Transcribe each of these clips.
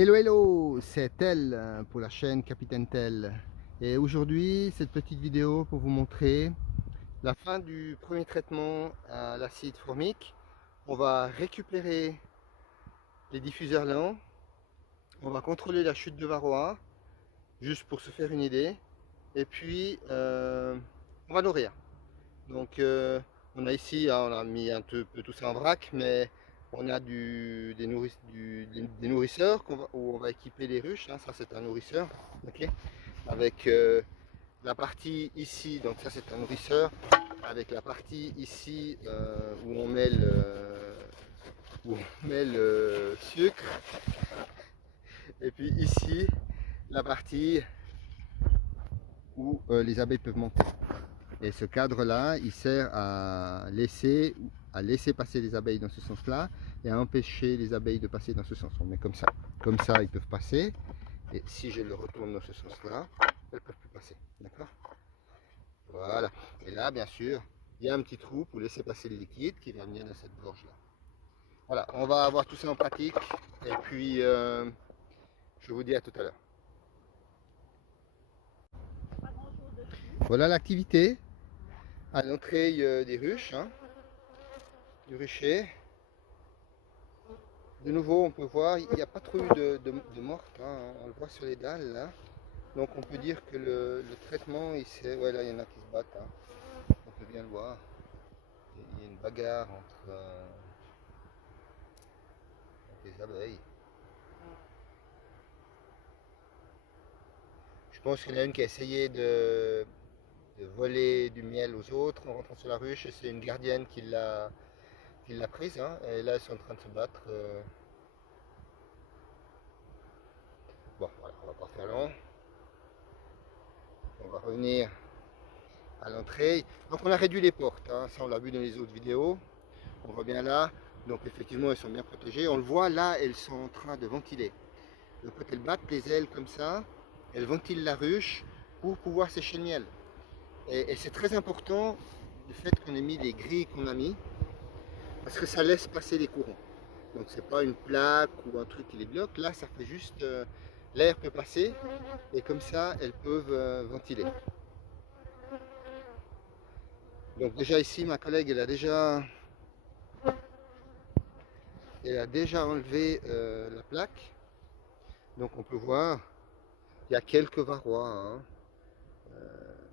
Hello hello, c'est Tel pour la chaîne Capitaine Tel. Et aujourd'hui, cette petite vidéo pour vous montrer la fin du premier traitement à l'acide formique. On va récupérer les diffuseurs lents, on va contrôler la chute de varroa, juste pour se faire une idée. Et puis, on va nourrir. Donc, on a ici, on a mis un peu tout ça en vrac, mais on a des nourrisseurs où on va équiper les ruches. Hein. Ça, c'est un nourrisseur, ok, avec la partie ici. Donc ça, c'est un nourrisseur avec la partie ici où on met le sucre, et puis ici la partie où les abeilles peuvent monter. Et ce cadre-là, il sert à laisser passer les abeilles dans ce sens-là et à empêcher les abeilles de passer dans ce sens. On met comme ça ils peuvent passer. Et si je le retourne dans ce sens-là, elles ne peuvent plus passer. D'accord? Voilà. Et là, bien sûr, il y a un petit trou pour laisser passer le liquide qui va venir dans cette gorge-là. Voilà, on va avoir tout ça en pratique. Et puis, je vous dis à tout à l'heure. Voilà l'activité à l'entrée des ruches, hein, du rucher. De nouveau, on peut voir, il n'y a pas trop eu de mortes, hein, on le voit sur les dalles là. Donc on peut dire que le traitement, ouais, là il y en a qui se battent, hein. On peut bien le voir. Il y a une bagarre entre les abeilles. Je pense qu'il y en a une qui a essayé de voler du miel aux autres en rentrant sur la ruche, et c'est une gardienne qui l'a prise, hein, et là ils sont en train de se battre. Bon, voilà, on va pas faire long. On va revenir à l'entrée. Donc on a réduit les portes, hein. Ça on l'a vu dans les autres vidéos. On voit bien là. Donc effectivement elles sont bien protégées. On le voit là, elles sont en train de ventiler. Donc quand elles battent les ailes comme ça, elles ventilent la ruche pour pouvoir sécher le miel. Et c'est très important le fait qu'on ait mis les grilles qu'on a mis, parce que ça laisse passer les courants. Donc c'est pas une plaque ou un truc qui les bloque. Là ça fait juste l'air peut passer et comme ça elles peuvent ventiler. Donc déjà ici ma collègue elle a déjà enlevé la plaque. Donc on peut voir, il y a quelques varrois, hein.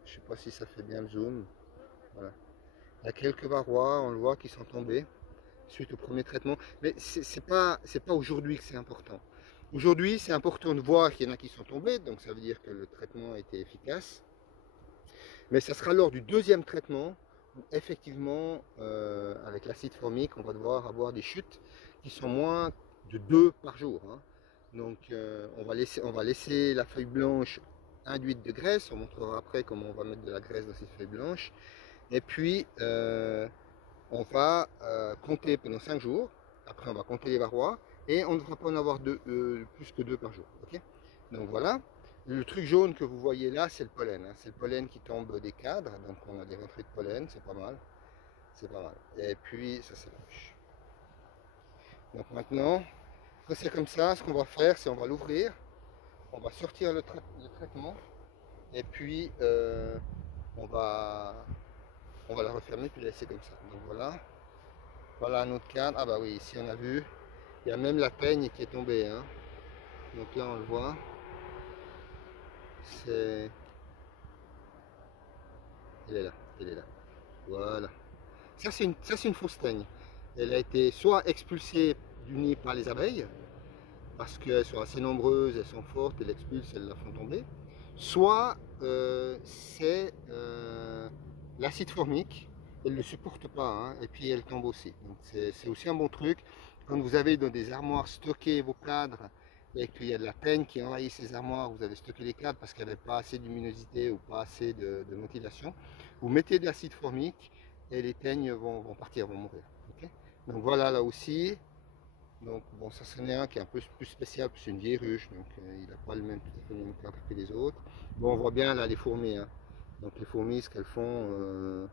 Je ne sais pas si ça fait bien le zoom. Voilà. Il y a quelques varrois, on le voit, qui sont tombés suite au premier traitement. Mais c'est pas aujourd'hui que c'est important. Aujourd'hui, c'est important de voir qu'il y en a qui sont tombés, donc ça veut dire que le traitement a été efficace. Mais ça sera lors du deuxième traitement où effectivement, avec l'acide formique, on va devoir avoir des chutes qui sont moins de 2 par jour, hein. Donc on va laisser la feuille blanche induite de graisse. On montrera après comment on va mettre de la graisse dans cette feuille blanche. Et puis on va compter pendant 5 jours. Après on va compter les varrois. Et on ne devra pas en avoir plus que 2 par jour. Okay, donc voilà. Le truc jaune que vous voyez là, c'est le pollen, hein. C'est le pollen qui tombe des cadres. Donc on a des rentrées de pollen, c'est pas mal. C'est pas mal. Et puis ça c'est la ruche. Donc maintenant, quand c'est comme ça, ce qu'on va faire, c'est on va l'ouvrir. On va sortir le traitement. Et puis on va la refermer puis la laisser comme ça. Donc voilà. Voilà un autre cadre. Ah bah oui, ici on a vu. Il y a même la peigne qui est tombée, hein. Donc là on le voit. C'est. Elle est là. Elle est là. Voilà. Ça c'est une fausse teigne. Elle a été soit expulsée du nid par les abeilles, parce qu'elles sont assez nombreuses, elles sont fortes, elles l'expulsent, elles la font tomber. Soit c'est l'acide formique, elle ne le supporte pas, hein, et puis elle tombe aussi. Donc c'est aussi un bon truc. Quand vous avez dans des armoires stocké vos cadres et qu'il y a de la teigne qui envahit ces armoires, vous avez stocké les cadres parce qu'il n'y avait pas assez de luminosité ou pas assez de ventilation, vous mettez de l'acide formique et les teignes vont partir, vont mourir. Okay, donc voilà, là aussi. Donc bon, ça c'en est un qui est un peu plus spécial, c'est une vieille ruche, donc il n'a pas le même, tout à fait le même cadre que les autres. Bon, on voit bien là les fourmis, hein. Donc les fourmis, ce qu'elles font,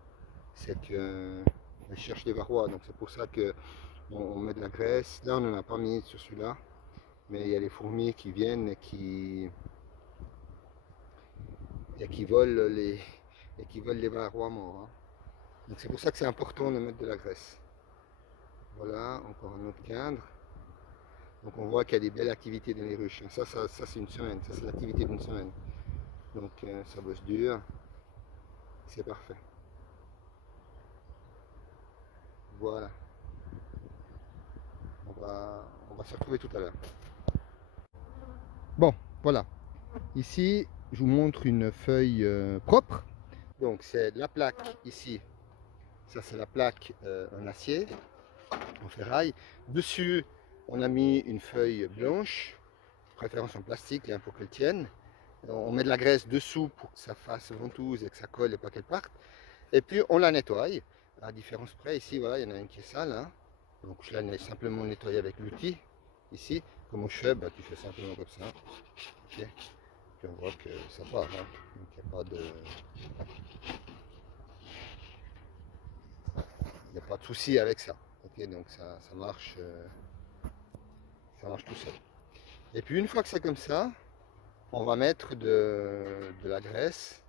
c'est qu'elles cherchent des varrois, donc c'est pour ça qu'on met de la graisse. Là, on n'en a pas mis sur celui-là, mais il y a les fourmis qui viennent et qui volent les varrois morts, hein. Donc c'est pour ça que c'est important de mettre de la graisse. Voilà, encore un autre cadre. Donc on voit qu'il y a des belles activités dans les ruches. Ça c'est une semaine, ça c'est l'activité d'une semaine. Donc ça bosse dur, c'est parfait. Voilà, on va se retrouver tout à l'heure. Bon, voilà. Ici, je vous montre une feuille propre. Donc c'est la plaque ici. Ça c'est la plaque en acier, en ferraille. Dessus, on a mis une feuille blanche, préférence en plastique hein, pour qu'elle tienne. On met de la graisse dessous pour que ça fasse ventouse et que ça colle et pas qu'elle parte. Et puis on la nettoie à différence près. Ici, voilà, il y en a une qui est sale. Hein. Donc je la simplement nettoyer avec l'outil. Ici, comme je fais, bah, tu fais simplement comme ça. Okay. Puis on voit que ça part. Hein. Donc il n'y a pas de... Il n'y a pas de souci avec ça. Okay, donc ça marche tout seul. Et puis une fois que c'est comme ça, on va mettre de la graisse.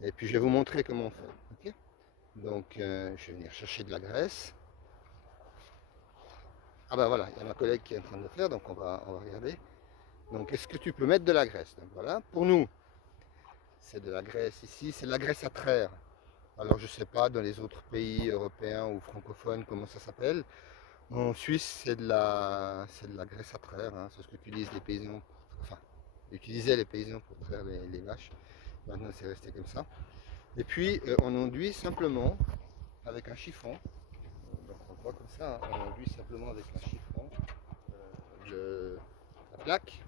Et puis je vais vous montrer comment on fait. Okay, donc je vais venir chercher de la graisse. Ah ben voilà, il y a ma collègue qui est en train de le faire, donc on va regarder. Donc est-ce que tu peux mettre de la graisse? Donc voilà, pour nous, c'est de la graisse ici, c'est de la graisse à traire. Alors je ne sais pas dans les autres pays européens ou francophones comment ça s'appelle. En Suisse, c'est de la graisse à traire, hein. C'est ce qu'utilisent les paysans, enfin, utilisaient les paysans pour traire les vaches. Maintenant, c'est resté comme ça. Et puis, on enduit simplement avec un chiffon. Donc, on voit comme ça, hein. On enduit simplement avec un chiffon la plaque.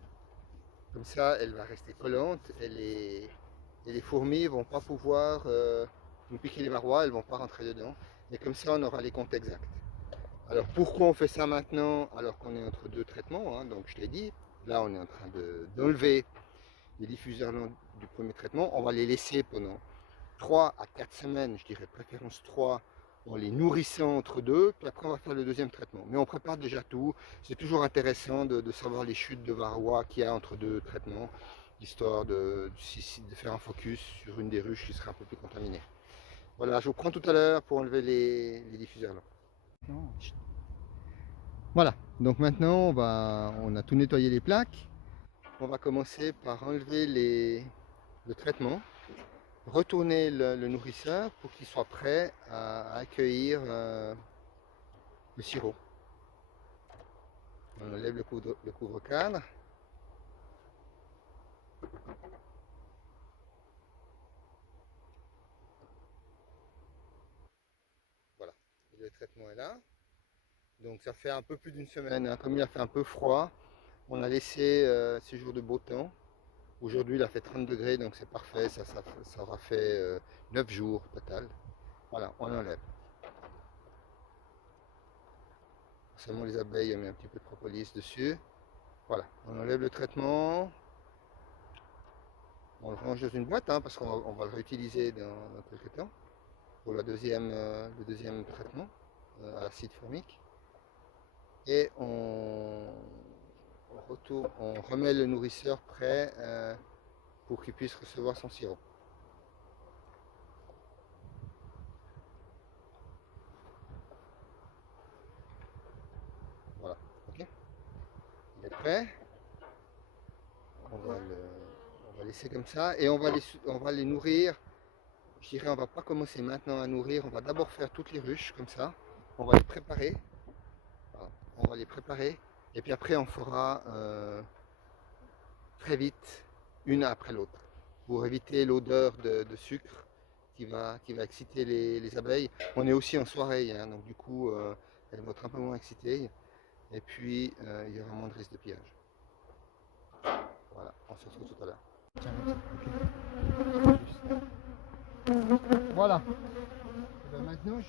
Comme ça, elle va rester collante et les fourmis ne vont pas pouvoir nous piquer les varrois, elles ne vont pas rentrer dedans. Et comme ça, on aura les comptes exacts. Alors pourquoi on fait ça maintenant alors qu'on est entre deux traitements, hein, donc je l'ai dit, là on est en train d'enlever les diffuseurs du premier traitement, on va les laisser pendant 3 à 4 semaines, je dirais préférence 3, en les nourrissant entre deux, puis après on va faire le deuxième traitement. Mais on prépare déjà tout, c'est toujours intéressant de savoir les chutes de varroa qu'il y a entre deux traitements, histoire de faire un focus sur une des ruches qui sera un peu plus contaminée. Voilà, je vous prends tout à l'heure pour enlever les diffuseurs là. Voilà, donc maintenant on a tout nettoyé les plaques. On va commencer par enlever le traitement, retourner le nourrisseur pour qu'il soit prêt à accueillir le sirop. On enlève le couvre-cadre. Voilà, le traitement est là. Donc ça fait un peu plus d'une semaine, hein. Comme il a fait un peu froid, on a laissé ces jours de beau temps. Aujourd'hui il a fait 30 degrés, donc c'est parfait, ça aura fait 9 jours total. Voilà, on enlève. Seulement les abeilles, on met un petit peu de propolis dessus. Voilà, on enlève le traitement. On le range dans une boîte, hein, parce qu'on va le réutiliser dans quelques temps pour le deuxième traitement à l'acide formique. Et on remet le nourrisseur prêt pour qu'il puisse recevoir son sirop. Voilà, ok. Il est prêt. On va laisser comme ça et on va les nourrir. Je dirais on va pas commencer maintenant à nourrir, on va d'abord faire toutes les ruches comme ça. On va les préparer. Voilà. On va les préparer et puis après on fera très vite une après l'autre pour éviter l'odeur de sucre qui va exciter les abeilles. On est aussi en soirée, hein, donc du coup elles vont être un peu moins excitées et puis il y aura moins de risque de pillage. Voilà, on se retrouve tout à l'heure. Voilà. Et ben maintenant,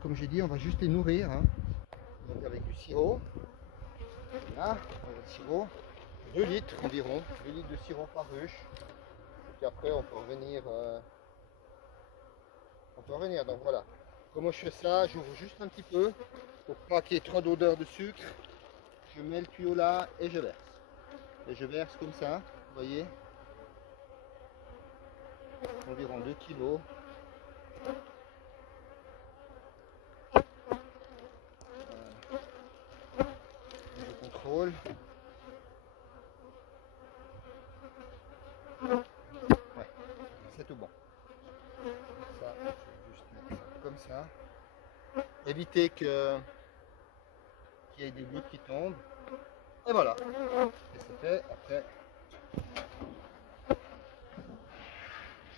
comme j'ai dit, on va juste les nourrir, hein. Donc avec du sirop. Là, le sirop, 2 litres environ, 2 litres de sirop par ruche. Et puis après, on peut revenir. Donc voilà. Comment je fais ça? J'ouvre juste un petit peu pour pas qu'il y ait trop d'odeur de sucre. je mets le tuyau là et je verse. Et je verse comme ça, vous voyez, environ 2 kilos. Je contrôle. Ouais, c'est tout bon. Ça, je vais juste mettre ça comme ça. Éviter qu'il y ait des gouttes qui tombent. Et voilà. Et c'est fait. Après,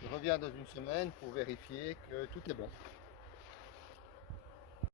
je reviens dans une semaine pour vérifier que tout est bon.